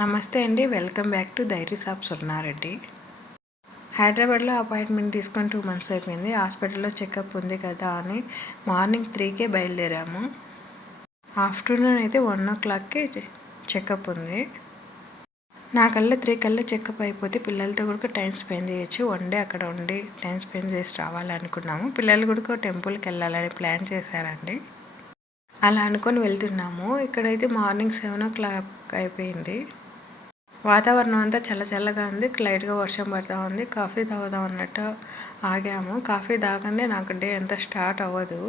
నమస్తే అండి, welcome back to diaries of Surnareddy. హైదరాబాద్లో అపాయింట్మెంట్ తీసుకొని 2 months అయిపోయింది. హాస్పిటల్లో చెకప్ ఉంది కదా అని మార్నింగ్ 3కే బయలుదేరాము. ఆఫ్టర్నూన్ అయితే 1 o'clockకి చెకప్ ఉంది. నాకల్లా 3 కల్లా చెకప్ అయిపోతే పిల్లలతో కూడా టైం స్పెండ్ చేయొచ్చు. 1 day అక్కడ ఉండి టైం స్పెండ్ చేసి రావాలనుకున్నాము. పిల్లలు కూడా టెంపుల్కి వెళ్ళాలని ప్లాన్ చేశారండి. అలా అనుకొని వెళ్తున్నాము. ఇక్కడైతే మార్నింగ్ 7 o'clock అయిపోయింది. వాతావరణం అంతా చల్లగా ఉంది. లైట్గా వర్షం పడుతూ ఉంది. కాఫీ తాగుదాం అన్నట్టు ఆగాము. కాఫీ తాగందే నాకు డే అంతా స్టార్ట్ అవ్వదు.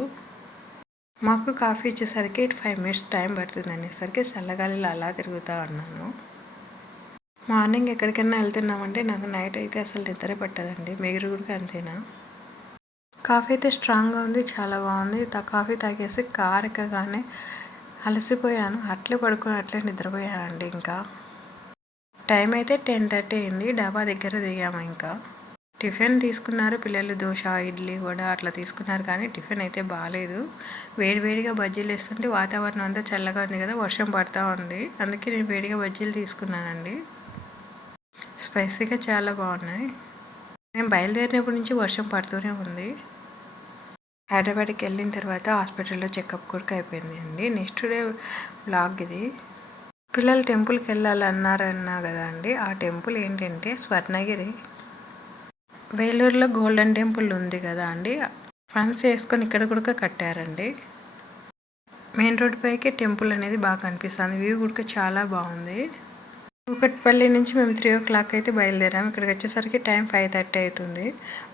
మాకు కాఫీ ఇచ్చేసరికి 5 minutes టైం పడుతుంది అనేసరికి చల్లగాలిలో అలా తిరుగుతూ ఉన్నాను. మార్నింగ్ ఎక్కడికైనా వెళ్తున్నామంటే నాకు నైట్ అయితే అసలు నిద్ర పట్టదండి. మీరు కూడా అంతేనా? కాఫీ అయితే స్ట్రాంగ్గా ఉంది, చాలా బాగుంది. కాఫీ తాగేసి కార్ ఎక్కగానే అలసిపోయాను. అట్లే పడుకొని అట్లే నిద్రపోయానండి. ఇంకా టైం అయితే 10:30 అయింది. డాబా దగ్గర దిగాము. ఇంకా టిఫిన్ తీసుకున్నారు పిల్లలు. దోశ, ఇడ్లీ, వడ అట్లా తీసుకున్నారు, కానీ టిఫిన్ అయితే బాగాలేదు. వేడివేడిగా బజ్జీలు వేస్తుంటే వాతావరణం అంతా చల్లగా ఉంది కదా, వర్షం పడుతూ ఉంది. అందుకే నేను వేడిగా బజ్జీలు తీసుకున్నానండి. స్పైసీగా చాలా బాగున్నాయి. మేము బయలుదేరినప్పటి నుంచి వర్షం పడుతూనే ఉంది. హైదరాబాద్కి వెళ్ళిన తర్వాత హాస్పిటల్లో చెకప్ కూడా అయిపోయింది అండి. నెక్స్ట్ డే బ్లాగ్ ఇది. పిల్లలు టెంపుల్కి వెళ్ళాలన్నా కదా అండి. ఆ టెంపుల్ ఏంటంటే స్వర్ణగిరి. వేలూరులో గోల్డెన్ టెంపుల్ ఉంది కదా అండి, ఫండ్స్ వేసుకొని ఇక్కడ కూడా కట్టారండి. మెయిన్ రోడ్ పైకి టెంపుల్ అనేది బాగా కనిపిస్తుంది. వ్యూ కూడా చాలా బాగుంది. కూకట్పల్లి నుంచి మేము 3 o'clock అయితే బయలుదేరాము. ఇక్కడికి వచ్చేసరికి టైం 5:30 అవుతుంది.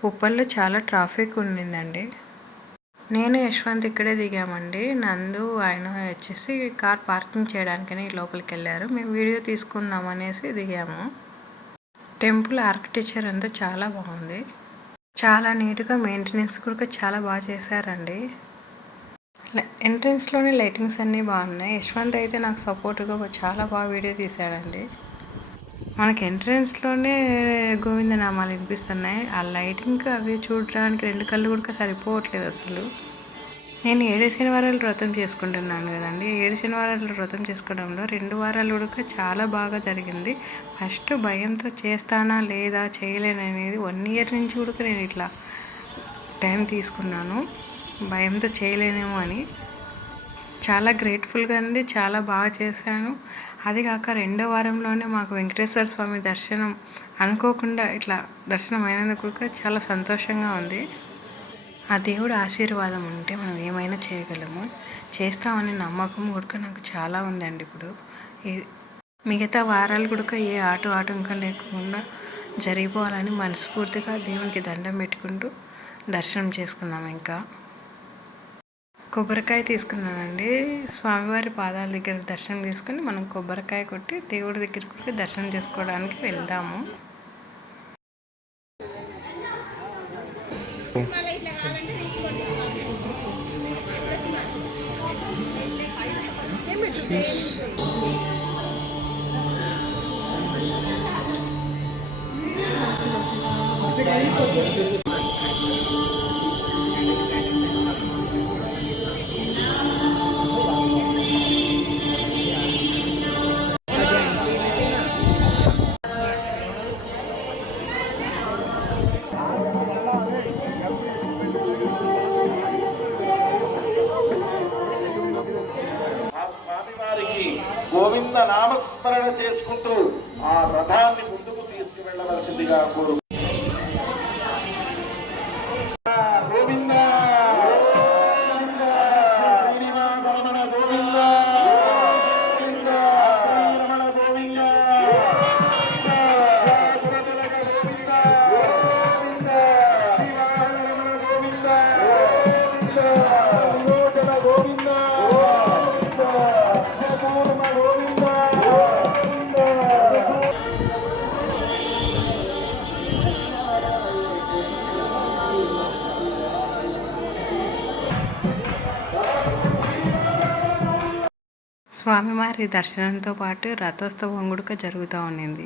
ఉప్పల్లో చాలా ట్రాఫిక్ ఉండిందండి. నేను యశ్వంత్ ఇక్కడే దిగామండి. నందు ఆయన వచ్చేసి కార్ పార్కింగ్ చేయడానికని లోపలికి వెళ్ళారు. మేము వీడియో తీసుకుందాం అనేసి దిగాము. టెంపుల్ ఆర్కిటెక్చర్ అంతా చాలా బాగుంది. చాలా నీట్గా మెయింటెనెన్స్ కూడా చాలా బాగా చేశారండి. ఎంట్రన్స్లోనే లైటింగ్స్ అన్నీ బాగున్నాయి. యశ్వంత్ అయితే నాకు సపోర్ట్గా చాలా బాగా వీడియో తీశాడండి. మనకి ఎంట్రన్స్లోనే గోవిందనామాలు వినిపిస్తున్నాయి. ఆ లైటింగ్ అవి చూడడానికి 2 కళ్ళు కూడా సరిపోవట్లేదు అసలు. నేను 7 శనివారాలు వ్రతం చేసుకుంటున్నాను కదండి. 7 శనివారాలు వ్రతం చేసుకోవడంలో 2 వారాలు కూడా చాలా బాగా జరిగింది. ఫస్ట్ భయంతో చేస్తానా లేదా చేయలేననేది 1 year నుంచి కూడా నేను ఇట్లా టైం తీసుకున్నాను, భయంతో చేయలేనేమో అని. చాలా గ్రేట్ఫుల్గా ఉంది, చాలా బాగా చేశాను. అది కాక 2వ వారంలోనే మాకు వెంకటేశ్వర స్వామి దర్శనం అనుకోకుండా ఇట్లా దర్శనం అయినందుకు చాలా సంతోషంగా ఉంది. ఆ దేవుడు ఆశీర్వాదం ఉంటే మనం ఏమైనా చేయగలము, చేస్తామనే నమ్మకం కూడా నాకు చాలా ఉందండి. ఇప్పుడు మిగతా వారాలు కూడా ఏ ఆటంకం లేకుండా జరిగిపోవాలని మనస్ఫూర్తిగా దేవునికి దండం పెట్టుకుంటూ దర్శనం చేసుకున్నాము. ఇంకా కొబ్బరికాయ తీసుకున్నానండి. స్వామివారి పాదాల దగ్గర దర్శనం తీసుకుని మనం కొబ్బరికాయ కొట్టి దేవుడి దగ్గరికి దర్శనం చేసుకోవడానికి వెళ్దాము. గోవింద నామస్మరణ చేసుకుంటూ ఆ రథాన్ని ముందుకు తీసుకువెళ్ళవలసిందిగా కోరు. గోవింద శ్రీనివాసరమణ గోవింద, శ్రీరమణ గోవింద, గోవింద స్వామివారి దర్శనంతో పాటు రథోత్సవం కూడా జరుగుతూ ఉండింది.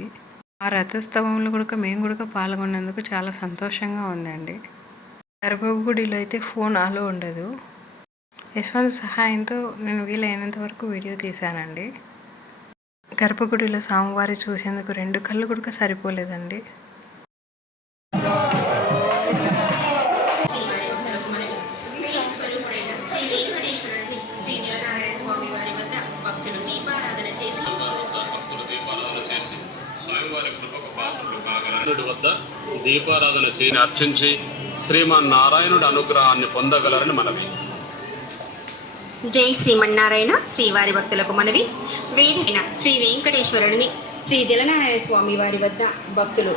ఆ రథోత్సవంలో కూడా మేము కూడా పాల్గొన్నందుకు చాలా సంతోషంగా ఉందండి. గర్భగుడిలో అయితే ఫోన్ అలో ఉండదు. యశ్వంత్ సహాయంతో నేను వీలైనంత వరకు వీడియో తీశానండి. గర్భగుడిలో స్వామివారి చూసేందుకు 2 కళ్ళు కూడా సరిపోలేదండి. వద్ద దీపారాధన చేసి అర్చించి శ్రీమన్నారాయణుడి అనుగ్రహాన్ని పొందగలరని మనవి. జై శ్రీమన్నారాయణ. శ్రీవారి భక్తులకు మనవి. వేదికైన శ్రీ వెంకటేశ్వరుని శ్రీ జలనారాయణ స్వామి వారి వద్ద భక్తులు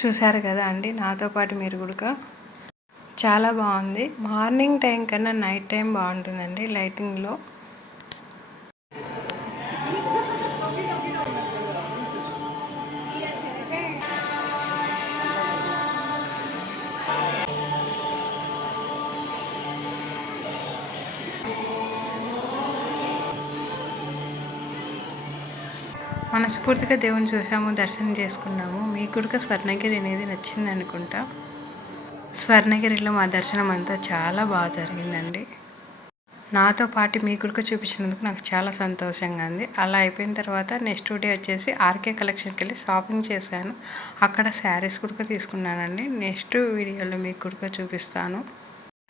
చూశారు కదా అండి, నాతో పాటు మీరు కూడా. చాలా బాగుంది. మార్నింగ్ టైం కన్నా నైట్ టైం బాగుంటుందండి లైటింగ్లో. మనస్ఫూర్తిగా దేవుని చూసాము, దర్శనం చేసుకున్నాము. మీకు కూడా స్వర్ణగిరి అనేది నచ్చింది అనుకుంటా. స్వర్ణగిరిలో మా దర్శనం అంతా చాలా బాగా జరిగిందండి. నాతో పాటు మీకు కూడా చూపించినందుకు నాకు చాలా సంతోషంగా ఉంది. అలా అయిపోయిన తర్వాత నెక్స్ట్ డే వచ్చేసి ఆర్కే కలెక్షన్కి వెళ్ళి షాపింగ్ చేశాను. అక్కడ శారీస్ కూడా తీసుకున్నానండి. నెక్స్ట్ వీడియోలో మీకు కూడా చూపిస్తాను.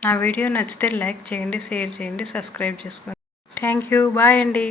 నా వీడియో నచ్చితే లైక్ చేయండి, షేర్ చేయండి, సబ్స్క్రైబ్ చేసుకోండి. Thank you. బాయ్ అండి.